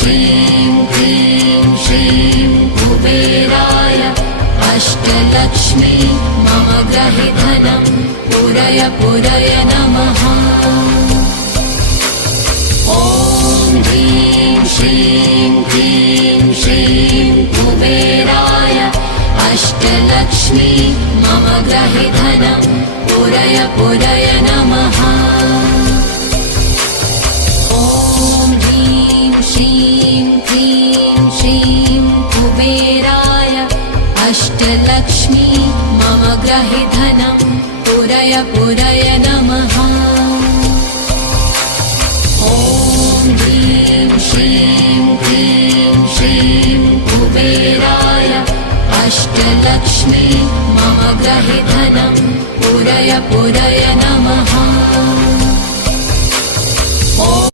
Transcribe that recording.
श्रीं क्लीं श्रीं कुबेराय अष्टलक्ष्मी मम गृहे धनं पूरय पूरय नमः। ॐ ह्रीं श्रीं क्लीं श्रीं कुबेराय अष्टलक्ष्मी मम गृहे धनं पूरय पूरय नमः। ॐ ह्रीं श्रीं क्लीं श्रीं कुबेराय अष्टलक्ष्मी मम गृहे धनं पूरय पूरय नमः। ॐ ह्रीं श्रीं क्लीं श्रीं कुबेराय अष्टलक्ष्मी मम गृहे धनं पूरय पूरय नमः।